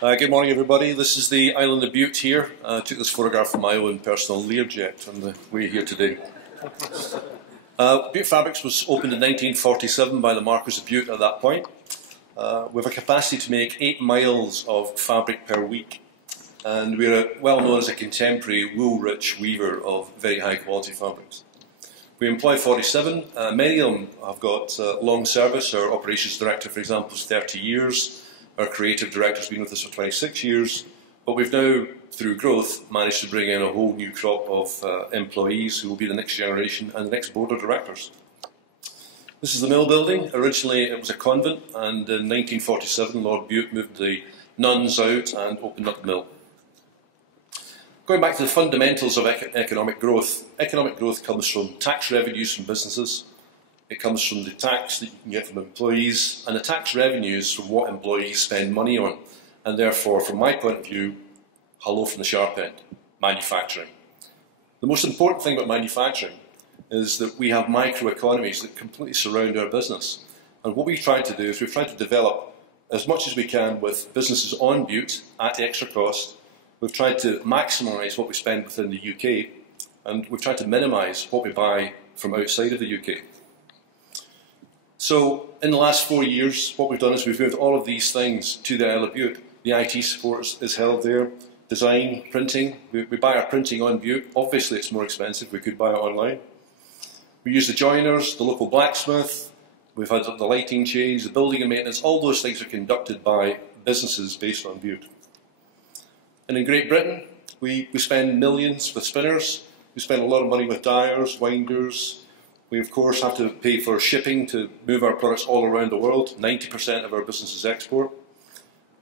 Good morning, everybody. This is the island of Bute here. I took this photograph from my own personal Learjet on the way here today. Bute Fabrics was opened in 1947 by the Marquis of Bute at that point. We have a capacity to make 8 miles of fabric per week, and we're well known as a contemporary wool-rich weaver of very high quality fabrics. We employ 47. Many of them have got long service. Our operations director, for example, is 30 years. Our creative director has been with us for 26 years, but we've now, through growth, managed to bring in a whole new crop of employees who will be the next generation and the next board of directors. This is the mill building. Originally it was a convent, and in 1947 Lord Bute moved the nuns out and opened up the mill. Going back to the fundamentals of economic growth comes from tax revenues from businesses. It comes from the tax that you can get from employees, and the tax revenues from what employees spend money on. And therefore, from my point of view, hello from the sharp end, manufacturing. The most important thing about manufacturing is that we have microeconomies that completely surround our business. And what we've tried to do is we've tried to develop as much as we can with businesses on Bute at extra cost. We've tried to maximise what we spend within the UK, and we've tried to minimise what we buy from outside of the UK. So, in the last 4 years, what we've done is we've moved all of these things to the Isle of Bute. The IT support is held there, design, printing. We buy our printing on Bute. Obviously it's more expensive, we could buy it online. We use the joiners, the local blacksmith, we've had the lighting change, the building and maintenance. All those things are conducted by businesses based on Bute. And in Great Britain, we spend millions with spinners. We spend a lot of money with dyers, winders. We of course have to pay for shipping to move our products all around the world. 90% of our business is export.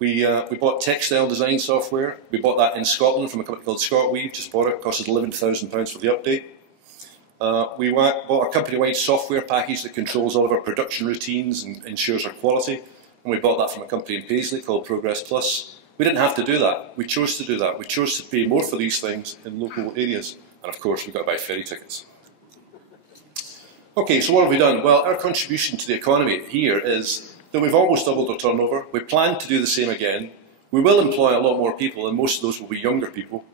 We bought textile design software. We bought that in Scotland from a company called ScotWeave. Just bought it. It cost us £11,000 for the update. We bought a company-wide software package that controls all of our production routines and ensures our quality. And we bought that from a company in Paisley called Progress Plus. We didn't have to do that. We chose to do that. We chose to pay more for these things in local areas. And of course, we've got to buy ferry tickets. Okay, so what have we done? Well, our contribution to the economy here is that we've almost doubled our turnover. We plan to do the same again. We will employ a lot more people, and most of those will be younger people.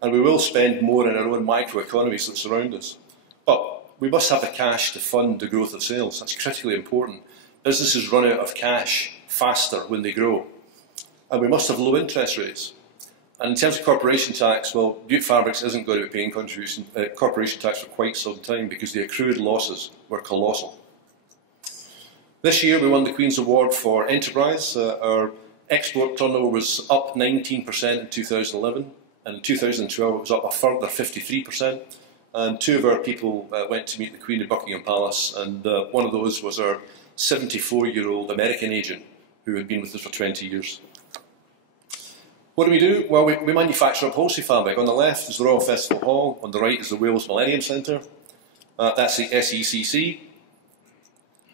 And we will spend more in our own microeconomies that surround us. But we must have the cash to fund the growth of sales. That's critically important. Businesses run out of cash faster when they grow. And we must have low interest rates. And in terms of corporation tax, well, Bute Fabrics isn't going to be paying corporation tax for quite some time because the accrued losses were colossal. This year we won the Queen's Award for Enterprise. Our export turnover was up 19% in 2011, and in 2012 it was up a further 53%. And 2 of our people went to meet the Queen at Buckingham Palace, and one of those was our 74-year-old American agent who had been with us for 20 years. What do? Well, we manufacture upholstery fabric. On the left is the Royal Festival Hall, on the right is the Wales Millennium Centre. That's the SECC.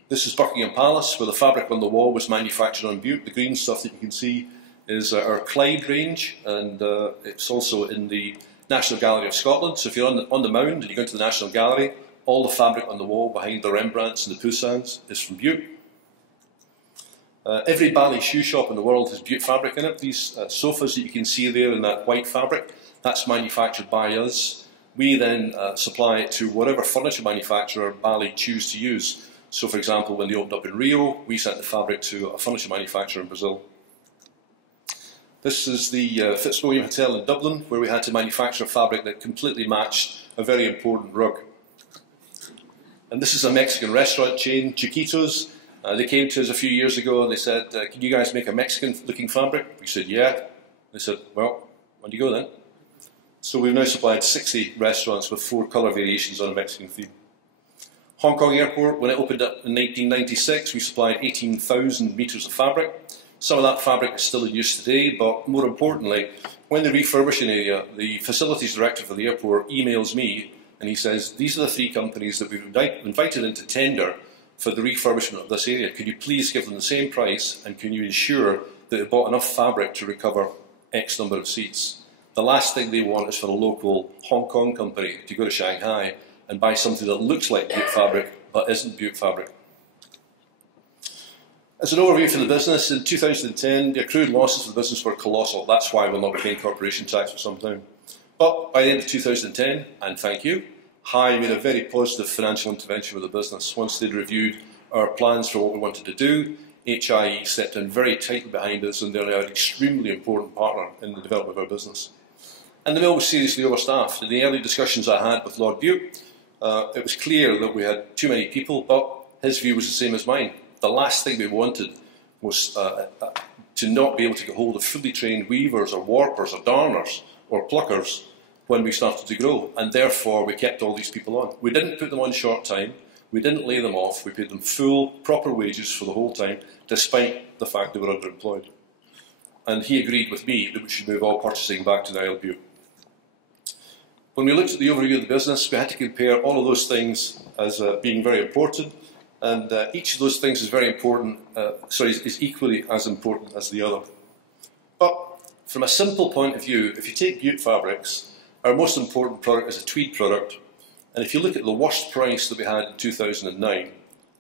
This is Buckingham Palace, where the fabric on the wall was manufactured on Bute. The green stuff that you can see is our Clyde range, and it's also in the National Gallery of Scotland. So if you're on the Mound and you go into the National Gallery, all the fabric on the wall behind the Rembrandts and the Poussins is from Bute. Every Bally shoe shop in the world has Bute fabric in it. These sofas that you can see there in that white fabric, that's manufactured by us. We then supply it to whatever furniture manufacturer Bally choose to use. So for example, when they opened up in Rio, we sent the fabric to a furniture manufacturer in Brazil. This is the Fitzwilliam Hotel in Dublin, where we had to manufacture fabric that completely matched a very important rug. And this is a Mexican restaurant chain, Chiquitos. They came to us a few years ago and they said, can you guys make a Mexican-looking fabric? We said, yeah. They said, well, on you go then. So we've now supplied 60 restaurants with 4 colour variations on a Mexican theme. Hong Kong Airport, when it opened up in 1996, we supplied 18,000 metres of fabric. Some of that fabric is still in use today, but more importantly, when they refurbish an area, the facilities director for the airport emails me and he says, these are the 3 companies that we've invited into tender for the refurbishment of this area. Could you please give them the same price, and can you ensure that they bought enough fabric to recover X number of seats? The last thing they want is for a local Hong Kong company to go to Shanghai and buy something that looks like Bute fabric but isn't Bute fabric. As an overview for the business, in 2010, the accrued losses for the business were colossal. That's why we're not paying corporation tax for some time. But by the end of 2010, and thank you, High made a very positive financial intervention with the business. Once they'd reviewed our plans for what we wanted to do, HIE stepped in very tightly behind us, and they're now an extremely important partner in the development of our business. And the mill was seriously overstaffed. In the early discussions I had with Lord Bute, it was clear that we had too many people, but his view was the same as mine. The last thing we wanted was to not be able to get hold of fully trained weavers or warpers or darners or pluckers when we started to grow, and therefore we kept all these people on. We didn't put them on short time, we didn't lay them off, we paid them full, proper wages for the whole time, despite the fact they were underemployed. And he agreed with me that we should move all purchasing back to the Isle of Bute. When we looked at the overview of the business, we had to compare all of those things as being very important, and each of those things is very important, is equally as important as the other. But from a simple point of view, if you take Bute Fabrics, our most important product is a tweed product, and if you look at the worst price that we had in 2009,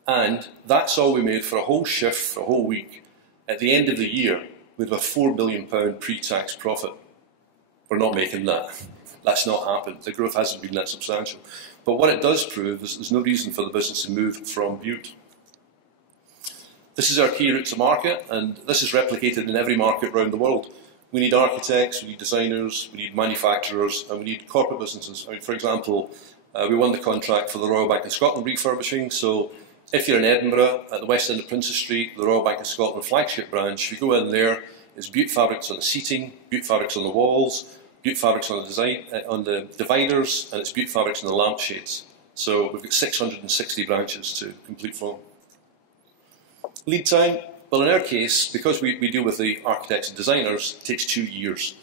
and that's all we made for a whole shift, for a whole week, at the end of the year, we have a £4 million pre-tax profit. We're not making that. That's not happened. The growth hasn't been that substantial. But what it does prove is there's no reason for the business to move from Bute. This is our key route to market, and this is replicated in every market around the world. We need architects, we need designers, we need manufacturers, and we need corporate businesses. I mean, for example, we won the contract for the Royal Bank of Scotland refurbishing, so if you're in Edinburgh, at the west end of Princess Street, the Royal Bank of Scotland flagship branch, you go in there, it's Bute Fabrics on the seating, Bute Fabrics on the walls, Bute Fabrics on the dividers, and it's Bute Fabrics on the lampshades. So we've got 660 branches to complete from. Lead time? Well, in our case, because we deal with the architects and designers, it takes 2 years.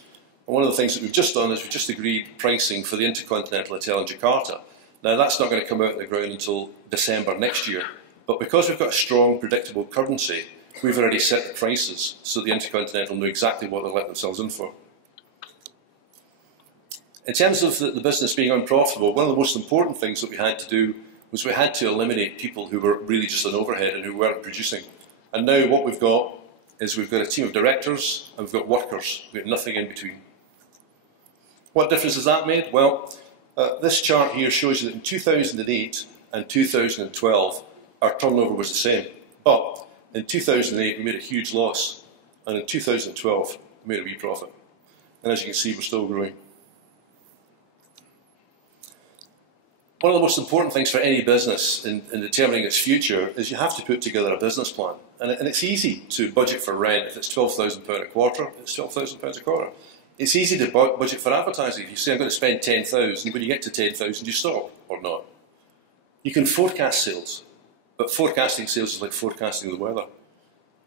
And one of the things that we've just done is we've just agreed pricing for the Intercontinental Hotel in Jakarta. Now, that's not going to come out in the ground until December next year. But because we've got a strong, predictable currency, we've already set the prices so the Intercontinental know exactly what they're letting themselves in for. In terms of the business being unprofitable, one of the most important things that we had to do was we had to eliminate people who were really just an overhead and who weren't producing. And now what we've got is we've got a team of directors and we've got workers. We've got nothing in between. What difference has that made? Well, this chart here shows you that in 2008 and 2012 our turnover was the same. But in 2008 we made a huge loss, and in 2012 we made a wee profit. And as you can see, we're still growing. One of the most important things for any business in determining its future is you have to put together a business plan. And it's easy to budget for rent. If it's £12,000 a quarter, it's £12,000 a quarter. It's easy to budget for advertising. If you say, I'm going to spend 10,000, when you get to 10,000, you stop, or not. You can forecast sales, but forecasting sales is like forecasting the weather.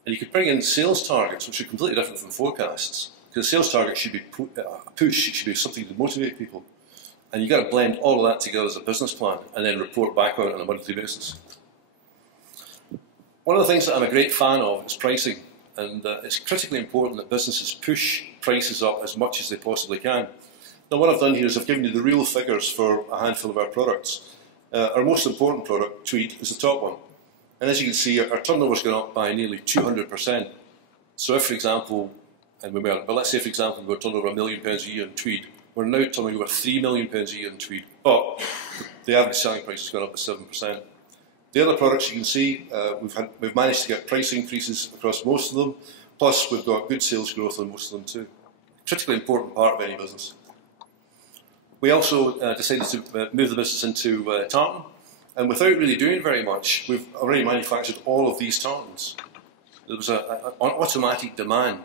And you could bring in sales targets, which are completely different from forecasts, because sales targets should be a push, it should be something to motivate people. And you've got to blend all of that together as a business plan and then report back on it on a monthly basis. One of the things that I'm a great fan of is pricing, and it's critically important that businesses push prices up as much as they possibly can. Now, what I've done here is I've given you the real figures for a handful of our products. Our most important product, tweed, is the top one. And as you can see, our turnover's gone up by nearly 200%. So if, for example, but let's say, for example, we've got turnover £1 million a year in tweed, we're now turning over £3 million a year in tweed, but the average selling price has gone up by 7%. The other products you can see, we've managed to get price increases across most of them, plus we've got good sales growth on most of them too. Critically important part of any business. We also decided to move the business into tartan, and without really doing very much, we've already manufactured all of these tartans. There was an automatic demand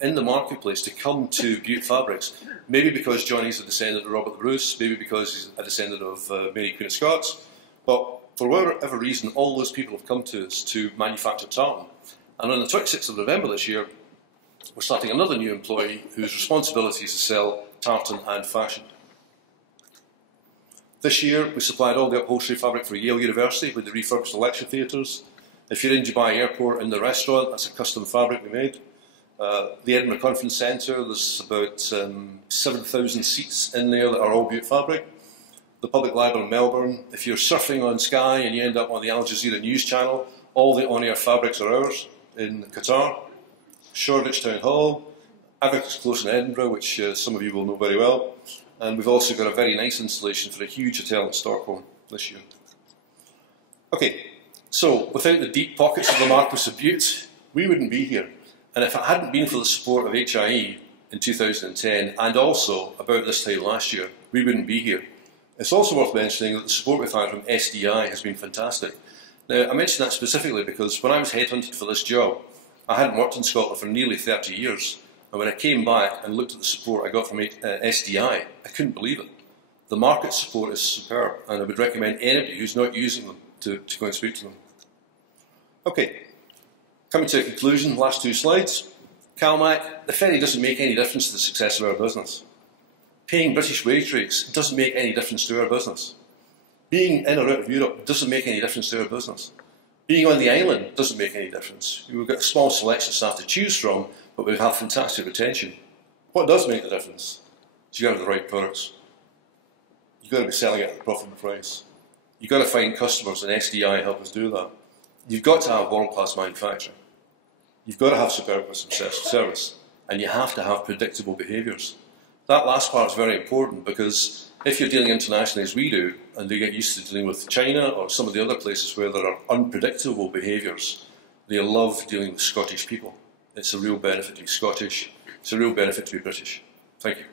in the marketplace to come to Bute Fabrics, maybe because Johnny's a descendant of Robert the Bruce, maybe because he's a descendant of Mary Queen of Scots, but for whatever reason, all those people have come to us to manufacture tartan. And on the 26th of November this year, we're starting another new employee whose responsibility is to sell tartan and fashion. This year, we supplied all the upholstery fabric for Yale University with the refurbished the lecture theatres. If you're in Dubai Airport in the restaurant, that's a custom fabric we made. The Edinburgh Conference Centre, there's about 7,000 seats in there that are all Bute fabric. The Public Library in Melbourne, if you're surfing on Sky and you end up on the Al Jazeera News channel, All the on-air fabrics are ours in Qatar. Shoreditch Town Hall, Abacus Close in Edinburgh, which some of you will know very well. And we've also got a very nice installation for a huge hotel in Stockholm this year. Okay, so without the deep pockets of the Marquis of Bute, we wouldn't be here. And if it hadn't been for the support of HIE in 2010, and also about this time last year, we wouldn't be here. It's also worth mentioning that the support we've had from SDI has been fantastic. Now, I mention that specifically because when I was headhunted for this job, I hadn't worked in Scotland for nearly 30 years. And when I came back and looked at the support I got from SDI, I couldn't believe it. The market support is superb, and I would recommend anybody who's not using them to go and speak to them. Okay, coming to a conclusion, last two slides. CalMac, the ferry doesn't make any difference to the success of our business. Paying British wage rates doesn't make any difference to our business. Being in or out of Europe doesn't make any difference to our business. Being on the island doesn't make any difference. We've got a small selection of staff to choose from, but we have fantastic retention. What does make the difference is you've got to have the right products. You've got to be selling it at a profitable price. You've got to find customers, and SDI help us do that. You've got to have world-class manufacturing. You've got to have superb customer service, and you have to have predictable behaviours. That last part is very important because if you're dealing internationally as we do, and they get used to dealing with China or some of the other places where there are unpredictable behaviours, they love dealing with Scottish people. It's a real benefit to be Scottish. It's a real benefit to be British. Thank you.